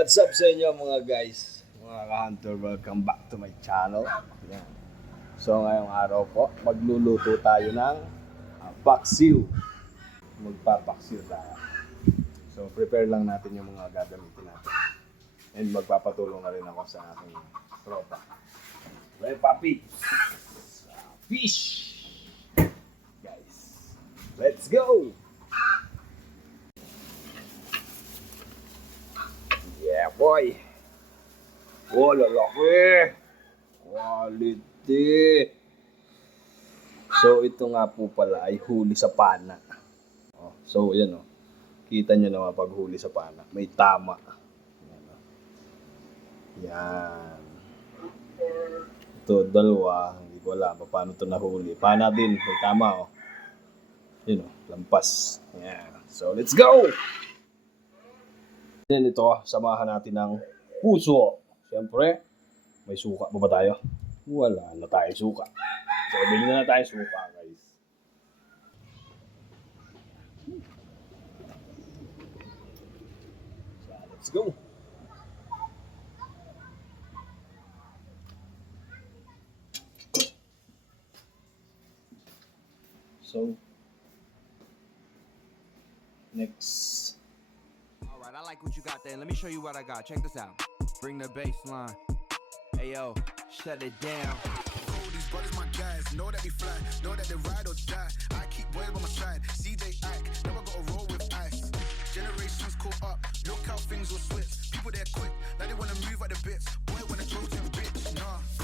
What's up sa inyo mga guys? Mga ka-hunter, welcome back to my channel. Yan. So ngayong araw po, magluluto tayo ng uh, paksiw. Magpapaksiw tayo. So prepare lang natin yung mga gagamitin natin. And magpapatulong na rin ako sa aking tropa. Well, papi! Fish! Guys, let's go! Boy. Oh, lalaki. Quality. So, ito nga po pala ay huli sa pana. Oh, so, yan oh. Kita nyo naman pag huli sa pana. May tama. Yan, oh. Yan. Ito, dalawa. Hindi ko alam pa paano ito nahuli. Pana din. May tama, oh. Yun, oh. Lampas. Yan. So, let's go! Then ito, samahan natin ng puso. Siyempre, may suka pa ba tayo? Wala na tayong suka. So, bilhin na na tayong suka, guys. So, let's go. So, next like what you got there. Let me show you what I got. Check this out. Bring the bass line. Hey yo, shut it down. These brothers my guys, know that they fly, know that they ride or die. I keep boys by my side, CJ Ike, never gotta roll with ice. Generations caught up, look how things will switch. People there quick, now they wanna move at the bits. Boy wanna them bitch, nah.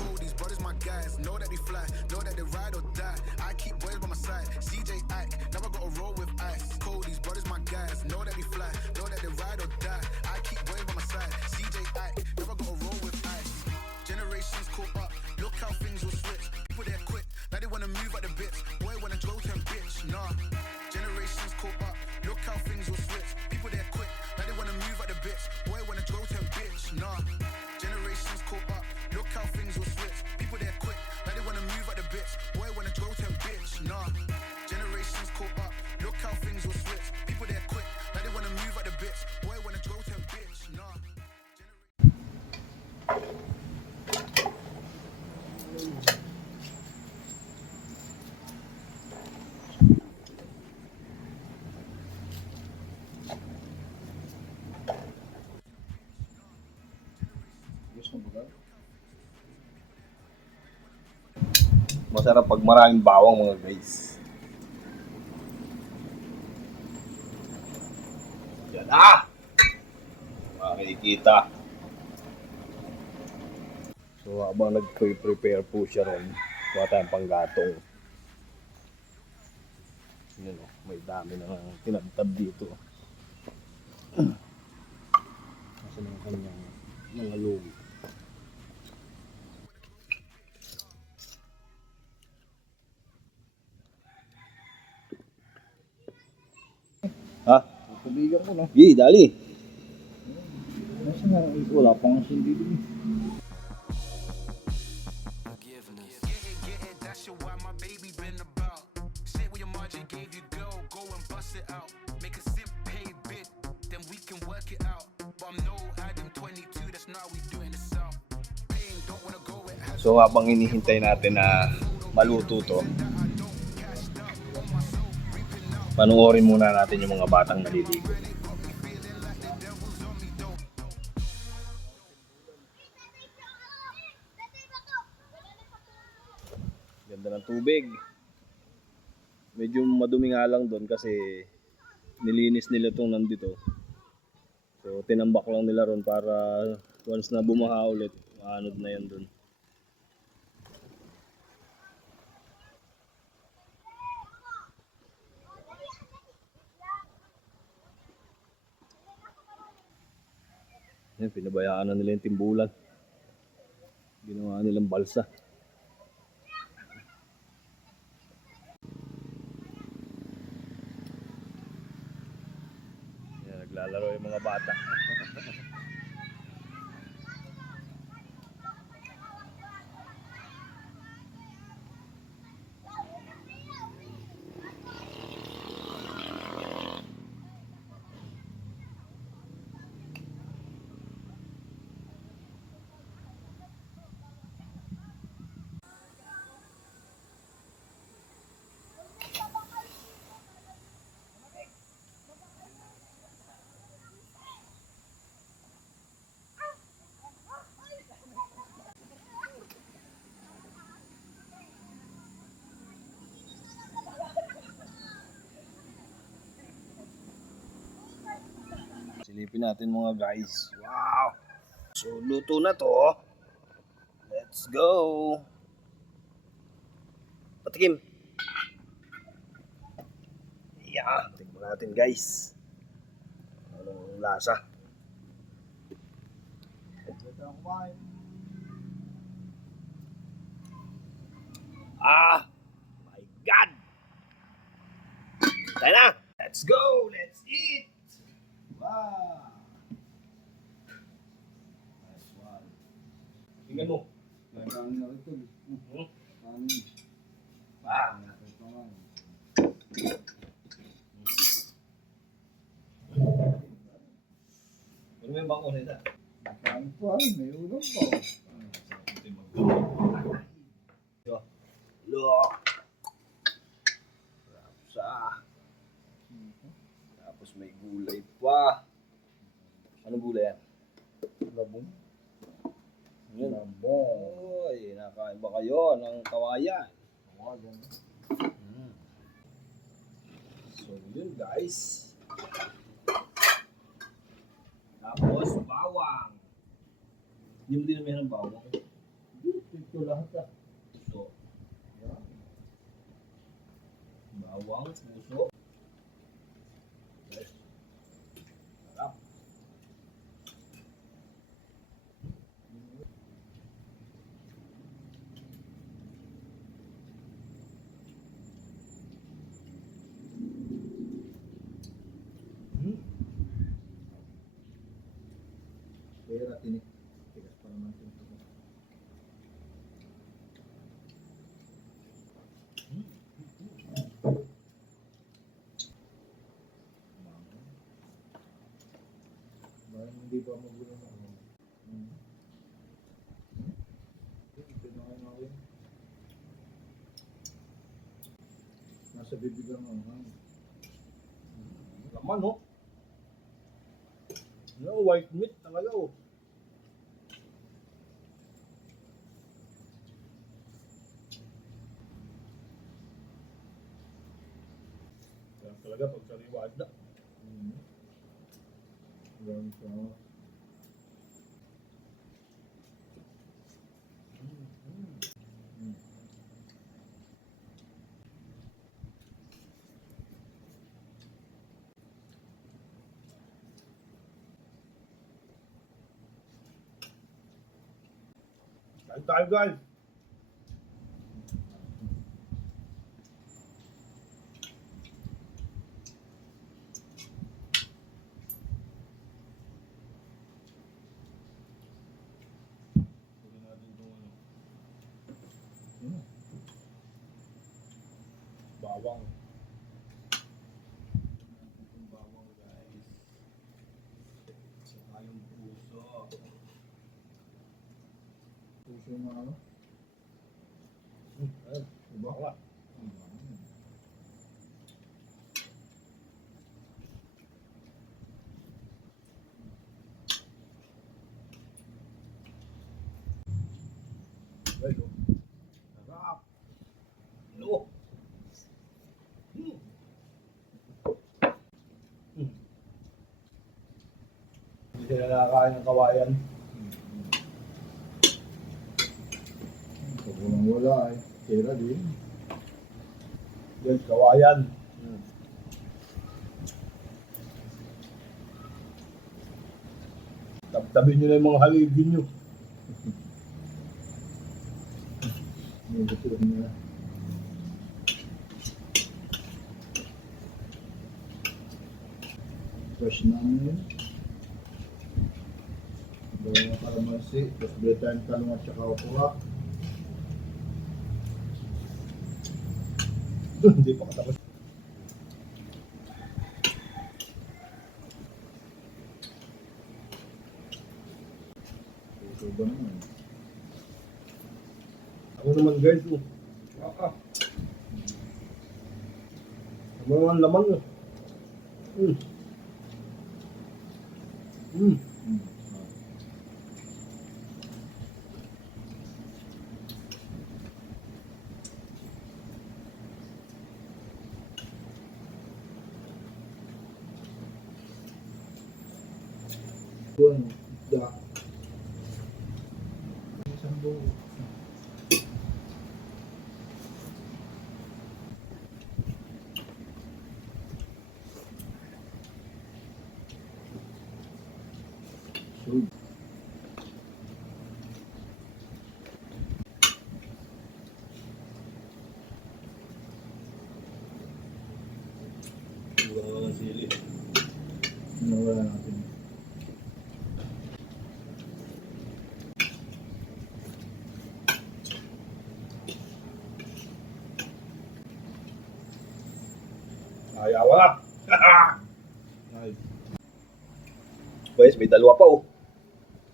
Guys, know that they fly, know that they ride or die. I keep boys by my side, CJ Ike, never gotta roll with ice. These brothers my guys, know that they fly, know that they ride or die. I keep boys by my side, CJ Ike, Masarap pag maraming bawang mga guys. Yan ah! Makikita. So habang nag-prepare po siya ron, kuha tayong panggatong. Yan o, may dami na tinagtab dito. Not we doing this out. Pain, don't wanna go it. So habang hinihintay natin na maluto to, panoorin muna natin yung mga batang naliligo. Ganda ng tubig. Medyo madumi nga lang doon kasi nilinis nila itong nandito. So tinambak lang nila ron para once na bumaha ulit, maanod na yan doon. Yan, pinabayaan na nila yung timbulan. Ginawa nilang balsa. Yan, naglalaro yung mga bata. Silipin natin mga guys. Wow! So, luto na to. Let's go! Patikim! Yeah, tingnan natin guys. Anong lasa? Ah! My God! Tayo na! Let's go! Let's eat! Wow! Nice one. Tingnan mo. Kailangan na ito. Hmm? Kanin. Wow! Ito nga. Ano yung bangko nila? Kanin pa, may ulam pa. Look! Rapsa! Tapos may gulay pa. Anong gulay yan? Labong. Yun. Labong. Oy, nakain ba kayo ng kawayan? Tawagan. So yun guys. Tapos bawang. Hindi mo din namin ng bawang. Ito lahat ah. Puso. Bawang, puso. Yes. Sarap. Hmm. Pera tinik. Tigas pa naman ito. Parang hindi pa magulo na ako. Hmm. Na kayo natin. Nasa bibig ang ang Laman, no? No, white meat talaga, oh. Talaga pag sariwa tayo, guys. Hmm. Bawang. Bawang, guys. Saka yung puso. Puso na ano? Hmm. Diba? Wala. Hmm. Guys, oh. Sarap. No. Hmm. Hmm. Hindi sila nakakain ng kawayan. Walang wala ay pera din. Yan, kawayan. Tabtabi nyo na yung mga halibin nyo. Gusto niya. Fresh na ano yun. Gawin na kalamansi, tapos bedtime talong at saka okra. Hindi pa katapos. Puso ba naman? Ako naman guys, oh. Waka. Ano naman laman, oh. Mm. Mm. Ano, isda. Isang buo. So, Wala ng sili. nawala natin. Ayaw na. Ay. Guys, may dalawa pa oh.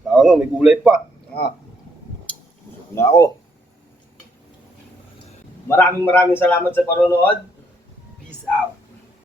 Ano, may gulay pa. Ah. Busog na ako. Maraming maraming salamat sa panonood. Peace out.